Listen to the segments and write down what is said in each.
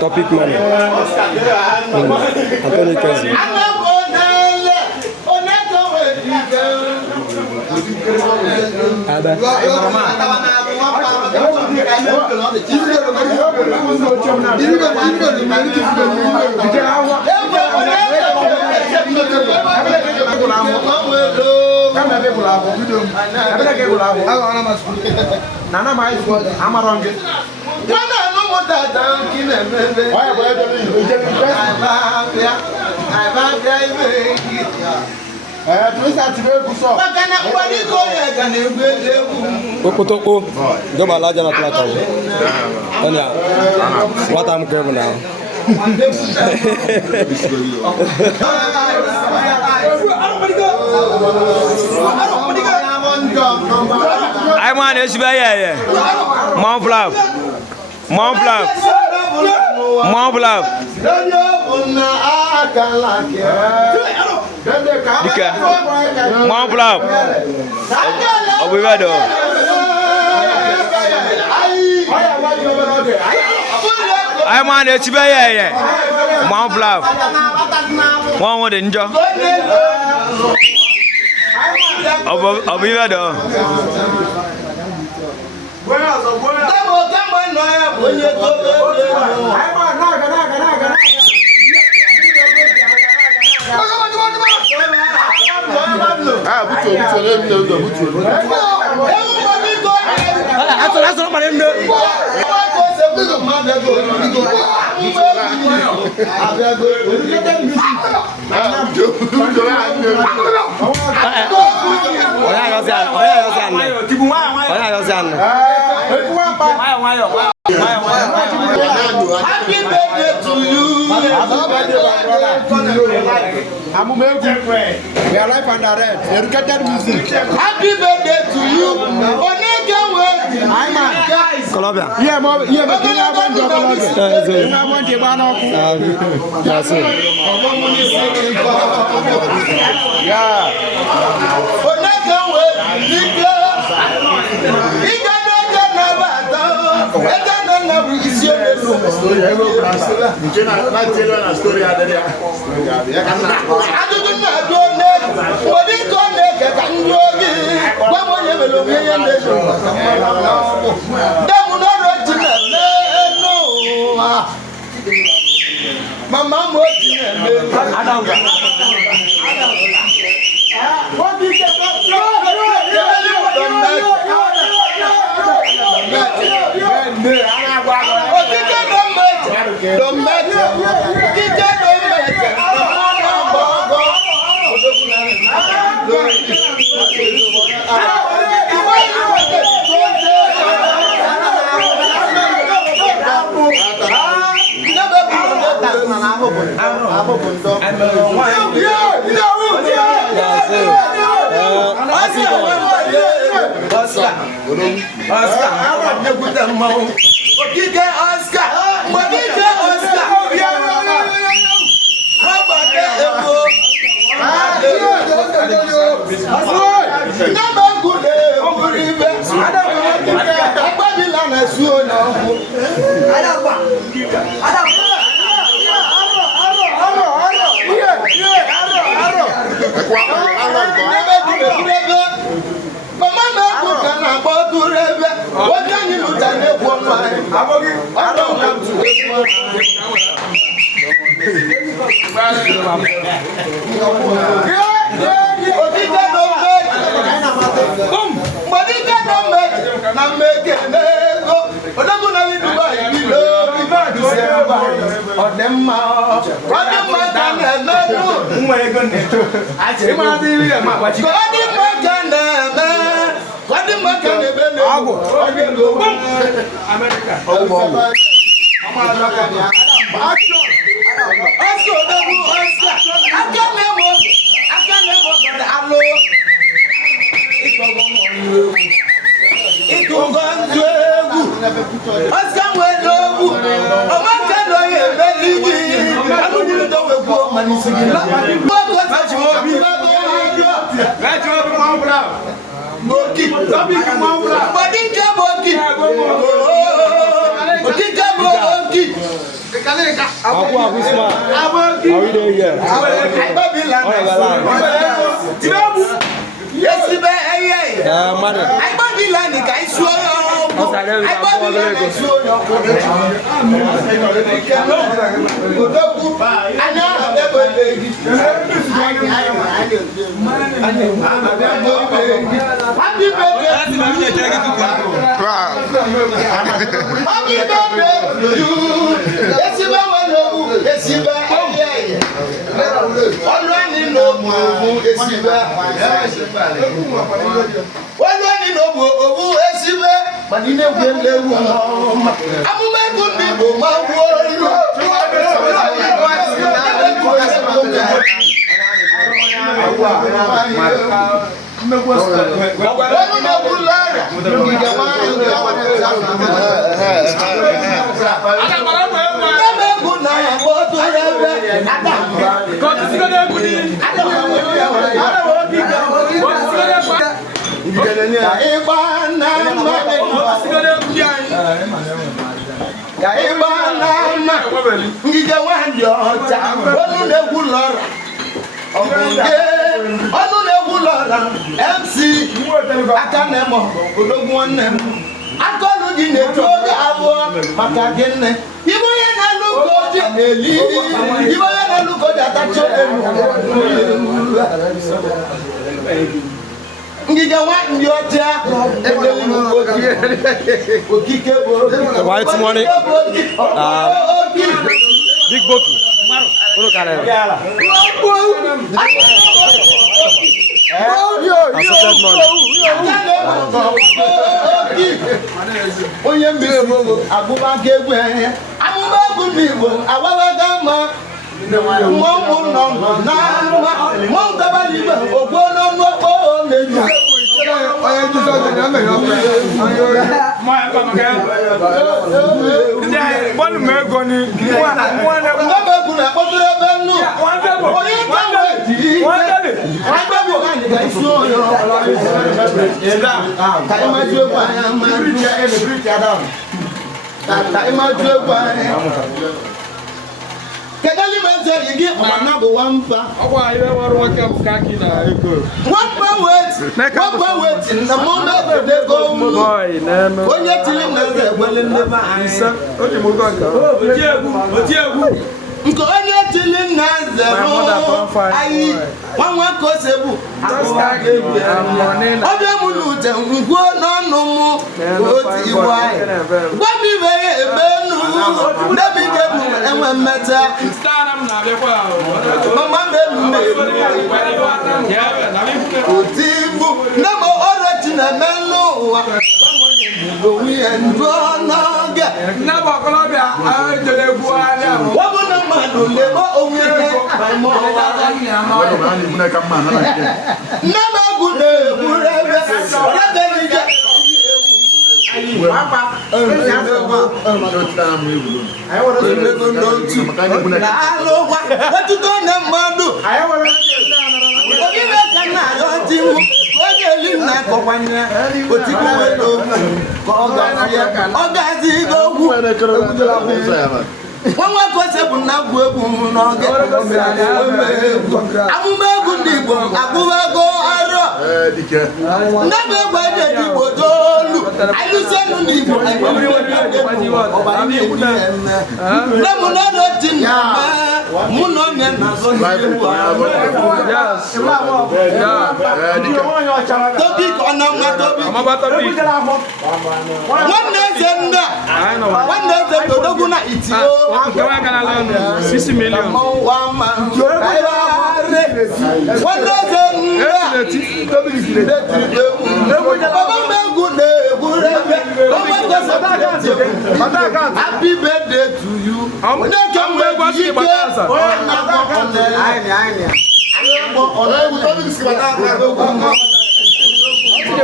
Topic money. Anthony Kenzie. Okotoko, go malaja na tlaka. Onya, what I'm going now. I want to be here. Mount Blanc. Mount Blanc. Mount Blanc. Mount Blanc. Obrigado. I want to be here. Mount Blanc. One more than Joe. Obrigado. Happy birthday to you. Amuma, we are live and direct. Educated music. Happy birthday to you. Onyeka guys. Colombia. Yeah, but you have one job. You have one job. That's it. Yeah. Onyeka Let's go. Agwo smart. How are you doing here? Yes, you bet. MC Akanemo Ologwonnem akọlu di netu oge abo maka genne ibo ye na luko di eli ibo ye na luko di atacho elu ngija wa ndi otia ebeli luko di okike bo white money big boki oro kale onye mbisi agụba nke egwu ehe amụma egwu n'Igbo agbawaga mma mmọnwụ nọ n'ama mmọnwụ gaba n'igwe ogbo n'ọnụ ọkpọ na-eju na-akpọtụrụ ebe nnu onye ka Kedali manzeri gi mana bo wampa. Agwa ibe waru wake kaki na ego. Wampa wait na mona de go. Boy, neno. Onye tili na ze gwele ndeba Isa, odi mo go nka. Otiegu. Nko onye tili na ze mo. Ayi, wanwa ko sebu. Obi mu lute ngwo no no mu. Oti iwa. Gwa mi be ebe nu. Dabi ge mu enwe meta. Na be kwa. Mama be me. Oti bu na mo orati na melu wa. We and run get. Na ba Colombia, jele buale. Wa bo na manu le mo omi e mo. Na ma gude burebe. Orebe ni je. Papa. I want to know to. Na lo wa. What you don na madu. I want to obi be kana yo ti mu. Ogeli na ko kwanya. Otiku we do. Ko oga si go wu. Wọ́n wá kọ́ sẹ́bùn náà bu egwu n'oge. Amụma egwu ndị Igbo agụbago arọ. Ndebe egwu eji Igbo toolu. Alụsenu n'Igbo ọbara na-egwu ihe nne. Nne m na-edochi na mụ na onye na-azọ n'Igbo. Tobik ọ na mma Tobik. Nwanne eze nne. Nwanne eze Odogwu na Itio. Kama kana la 6 million. Happy birthday to you.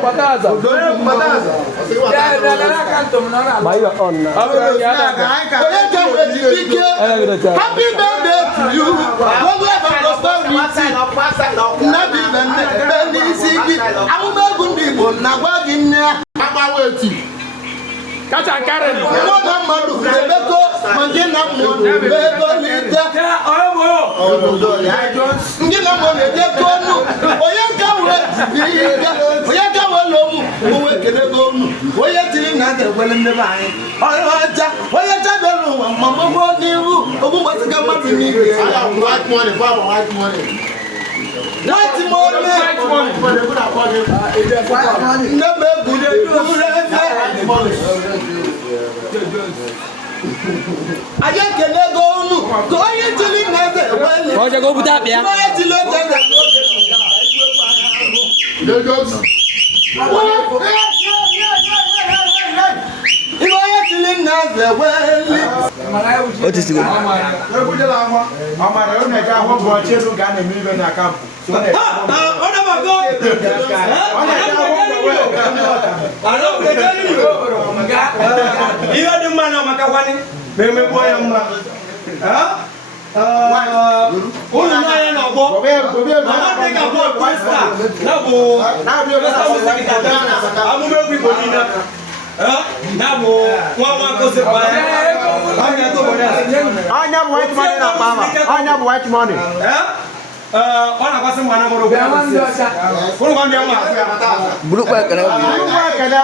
Bataza. Bayo on. Happy birthday to you. n'isi gị amụma egwu ndị Igbo na-agwa gị nne ya kacha karị mmụọ na mmadụ ebeko ma ndị na mmụọ ego n'ite ndị na mmụọ na-ejekọ ọnụ onye ka wee lomu onwe kelego ọnụ onye tiri na aka ekwele ndebe anyị ọcha onye chabịara ụwa ma mgbagbo n'ihu ogbu gbasịga mmadụ n'ike White money. Never good. Aya kele go nu. Go ye tili na ze. Ko je go buta bia. Go ye tili na ze. Lagos. Ibo ye tili na ze weli. O ti sigo. Amara o na ga ho bo chelu ga na mi be na camp. Ona ba go. Ona ga ho bo. Alo ke dali yo. Iyo di mana makakwani? Meme boya mma. Unu na ya na ogbo. Mama take a boy Twinstar. Na bo Muzik ta. Amuma egwu Igbo nina. Na bo nwa ko se pa. Anya to bo na. Anya bụ white money na mama. Anya bụ white money. Ona kwasi mwana ngoro kwa. Unu kwa ndia mwa. Bulu kwa kana. Kele.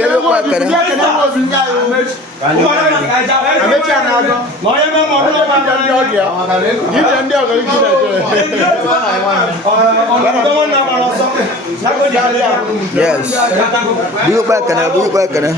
Yelo kwa kana. Amechi anago. Moye me mo no ba Ndị ọgịa. Ije ndị ọgọ iji na-eje. Yes. Bulu kwa kana.